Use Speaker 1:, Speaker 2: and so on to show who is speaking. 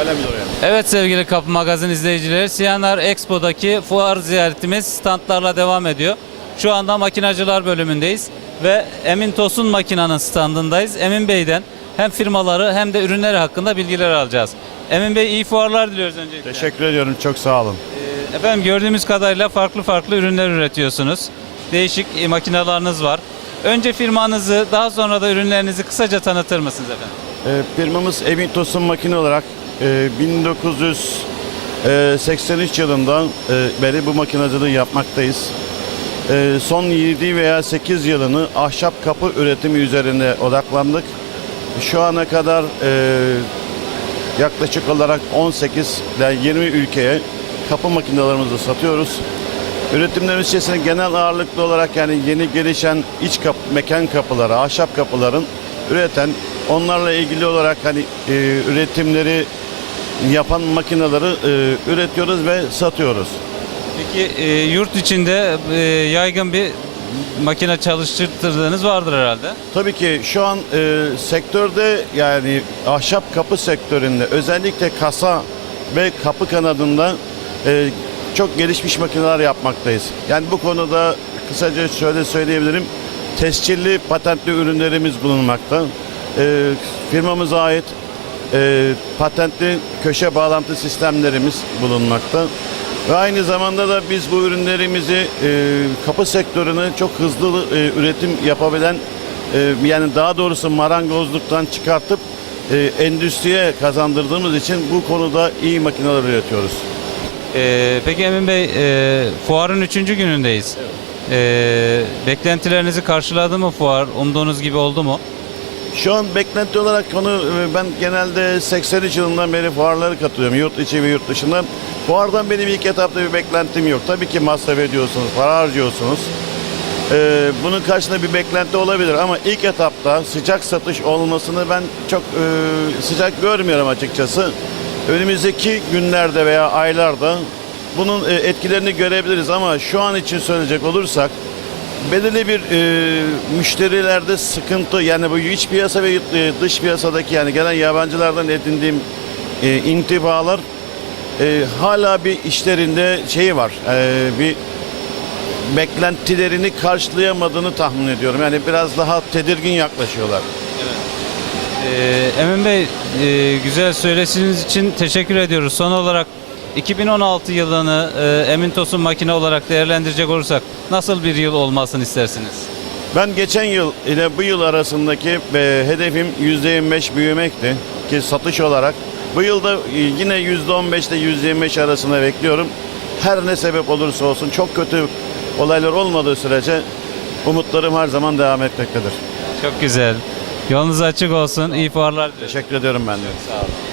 Speaker 1: Öyle mi duruyor?
Speaker 2: Evet sevgili Kapı Magazin izleyicileri, Siyanar Expo'daki fuar ziyaretimiz standlarla devam ediyor. Şu anda makinacılar bölümündeyiz ve Emin Tosun makinanın standındayız. Emin Bey'den hem firmaları hem de ürünleri hakkında bilgiler alacağız. Emin Bey iyi fuarlar diliyoruz öncelikle.
Speaker 1: Teşekkür ediyorum. Çok sağ olun.
Speaker 2: Ee, Efendim gördüğümüz kadarıyla farklı farklı ürünler üretiyorsunuz. Değişik e, makinalarınız var. Önce firmanızı daha sonra da ürünlerinizi kısaca tanıtır mısınız efendim?
Speaker 1: Ee, firmamız Emin Tosun Makine olarak e, 1983 yılından e, beri bu makinacılığı yapmaktayız. E, son 7 veya 8 yılını ahşap kapı üretimi üzerine odaklandık. Şu ana kadar e, yaklaşık olarak 18 ile 20 ülkeye kapı makinelerimizi satıyoruz. Üretimlerimiz içerisinde genel ağırlıklı olarak yani yeni gelişen iç kap, mekan kapıları, ahşap kapıların üreten, onlarla ilgili olarak hani e, üretimleri yapan makineleri e, üretiyoruz ve satıyoruz.
Speaker 2: Peki e, yurt içinde e, yaygın bir makine çalıştırdığınız vardır herhalde.
Speaker 1: Tabii ki şu an e, sektörde yani ahşap kapı sektöründe özellikle kasa ve kapı kanadında e, çok gelişmiş makineler yapmaktayız. Yani bu konuda kısaca şöyle söyleyebilirim. Tescilli patentli ürünlerimiz bulunmakta. E, firmamıza ait e, patentli köşe bağlantı sistemlerimiz bulunmakta. Ve aynı zamanda da biz bu ürünlerimizi e, kapı sektörüne çok hızlı e, üretim yapabilen e, yani daha doğrusu marangozluktan çıkartıp e, endüstriye kazandırdığımız için bu konuda iyi makineler üretiyoruz.
Speaker 2: E, peki Emin Bey e, fuarın üçüncü günündeyiz. E, beklentilerinizi karşıladı mı fuar? Umduğunuz gibi oldu mu?
Speaker 1: Şu an beklenti olarak konu e, ben genelde 83 yılından beri fuarları katılıyorum yurt içi ve yurt dışından. Fuardan benim ilk etapta bir beklentim yok. Tabii ki masraf ediyorsunuz, para harcıyorsunuz. Ee, bunun karşısında bir beklenti olabilir ama ilk etapta sıcak satış olmasını ben çok e, sıcak görmüyorum açıkçası. Önümüzdeki günlerde veya aylarda bunun e, etkilerini görebiliriz ama şu an için söyleyecek olursak belirli bir e, müşterilerde sıkıntı yani bu iç piyasa ve e, dış piyasadaki yani gelen yabancılardan edindiğim e, intibalar e, hala bir işlerinde şeyi var e, bir beklentilerini karşılayamadığını tahmin ediyorum. Yani biraz daha tedirgin yaklaşıyorlar.
Speaker 2: E, Emin Bey e, güzel söyleşiniz için teşekkür ediyoruz. Son olarak 2016 yılını e, Emin Tosun makine olarak değerlendirecek olursak nasıl bir yıl olmasını istersiniz?
Speaker 1: Ben geçen yıl ile bu yıl arasındaki e, hedefim %25 büyümekti ki satış olarak. Bu yılda e, yine %15 ile %25 arasında bekliyorum. Her ne sebep olursa olsun çok kötü olaylar olmadığı sürece umutlarım her zaman devam etmektedir.
Speaker 2: Çok güzel. Yolunuz açık olsun. İyi fuarlar.
Speaker 1: Teşekkür ediyorum ben de.
Speaker 2: Sağ olun.